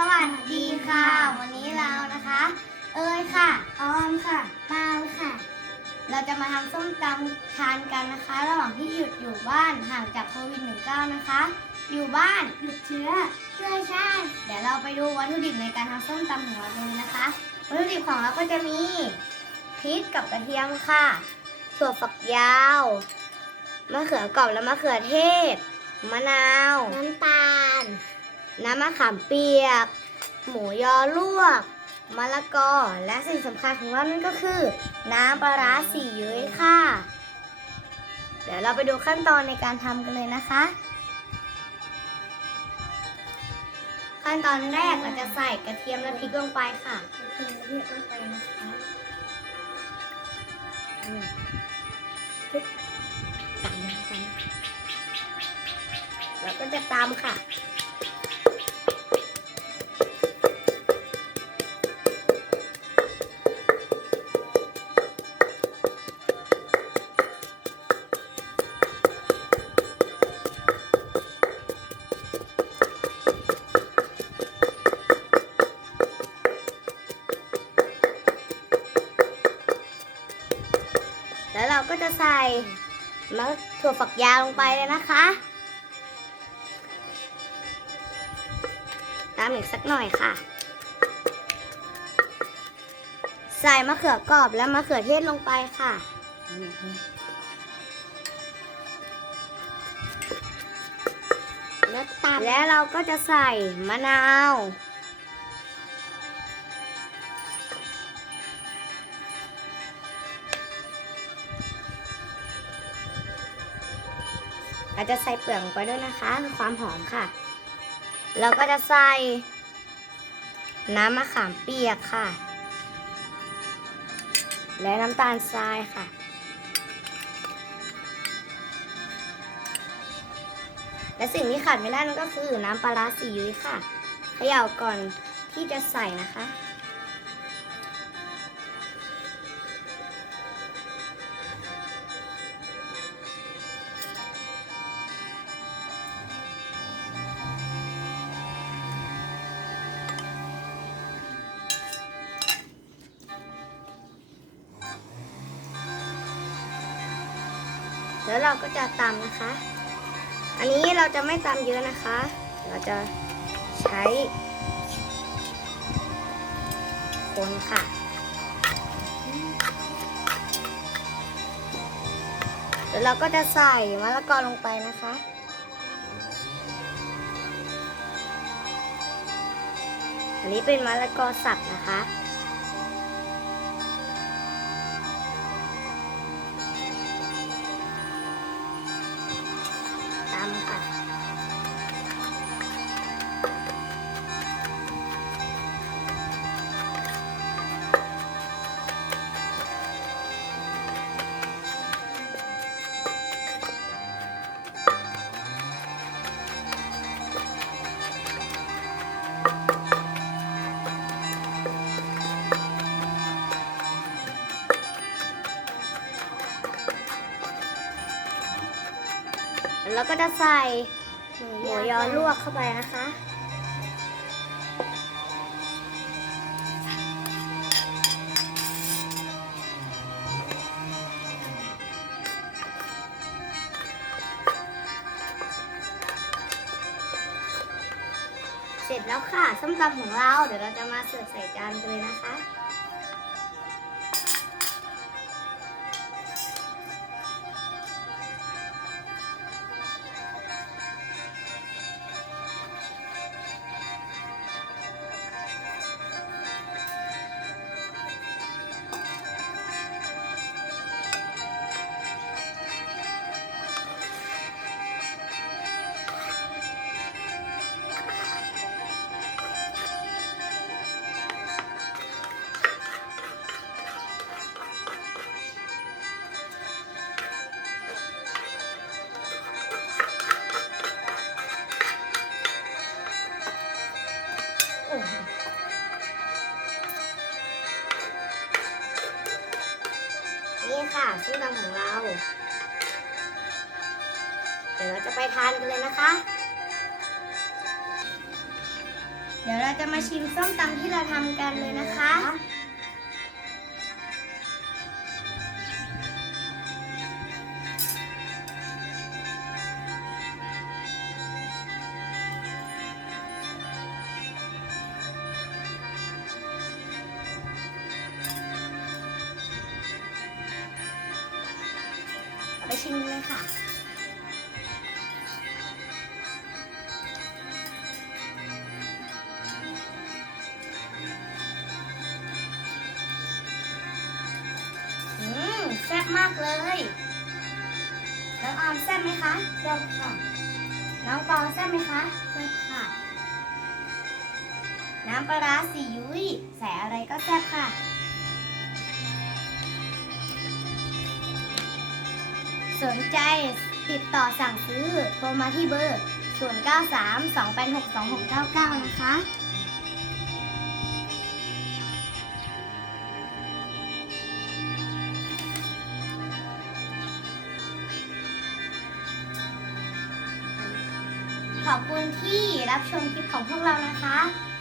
สวัสดีค่ะ วันนี้เรานะคะ เอ้ยค่ะ ออมค่ะปาวค่ะ เราจะมาทำส้มตำทานกันนะคะ ระหว่างที่หยุดอยู่บ้านห่างจากโควิด -19 นะคะ อยู่บ้านหยุดเชื้อเพื่อชาติเดี๋ยวเราไปดูวัตถุดิบในการทำส้มตำของเราเลยนะคะ วัตถุดิบของเราก็จะมีพริกกับกระเทียมค่ะถั่วฝักยาวมะเขือกรอบและมะเขือเทศ มะนาว น้ำตาล น้ำมะขามเปียก หมูยอลวกมะละกอ และสิ่งสำคัญของเรานั่นก็คือ น้ำปลาร้าสียุ้ยค่ะ เดี๋ยวเราไปดูขั้นตอนในการทำกันเลยนะคะ ขั้นตอนแรกเราจะใส่กระเทียมและพริกลงไปค่ะกระเทียมและพริกลงไปนะคะอืมปึ๊บตามนะคะแล้วก็จะตามค่ะ ใส่มะถั่วฝักยาวลงไปเลยนะคะ ตามอีกสักหน่อยค่ะ ใส่มะเขือกรอบและมะเขือเทศลงไปค่ะ แล้วตามและเราก็จะใส่มะนาว เราจะใส่เปลือกลงไปด้วยนะคะเพื่อความหอมค่ะ เราก็จะใส่น้ำมะขามเปียกค่ะ และน้ำตาลทรายค่ะ และสิ่งที่ขาดไม่ได้นั่นก็คือน้ำปลาร้าสียุ้ยค่ะเขย่าก่อนที่จะใส่นะคะ แล้วเราก็จะตำนะคะ อันนี้เราจะไม่ตำเยอะนะคะ เราจะใช้คนค่ะแล้วเราก็จะใส่มะละกอลงไปนะคะ อันนี้เป็นมะละกอสับนะคะ แล้วก็จะใส่หมูยอลวกเข้าไปนะคะ เสร็จแล้วค่ะ ส้มตำของเรา เดี๋ยวเราจะมาเสิร์ฟใส่จานกันเลยนะคะ ไปทานกันเลยนะคะ เดี๋ยวเราจะมาชิมส้มตำที่เราทำกันเลยนะคะไปชิมเลยค่ะ แซ่บไหมคะแซ่บค่ะ น้องปอแซ่บไหมคะแซ่บค่ะ น้ำปลาร้าสียุ้ยใส่อะไรก็แซ่บค่ะ สนใจติดต่อสั่งซื้อโทรมาที่เบอร์ 093 286 2699 นะคะ ขอบคุณที่รับชมคลิปของพวกเรานะคะ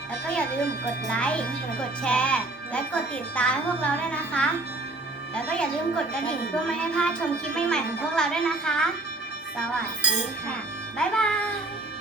แล้วก็อย่าลืมกดไลค์กดแชร์ และกดติดตามให้พวกเราด้วยนะคะ แล้วก็อย่าลืมกดกระดิ่งเพื่อไม่ให้พลาดชมคลิปใหม่ๆของพวกเราด้วยนะคะ สวัสดีค่ะ บ๊ายบาย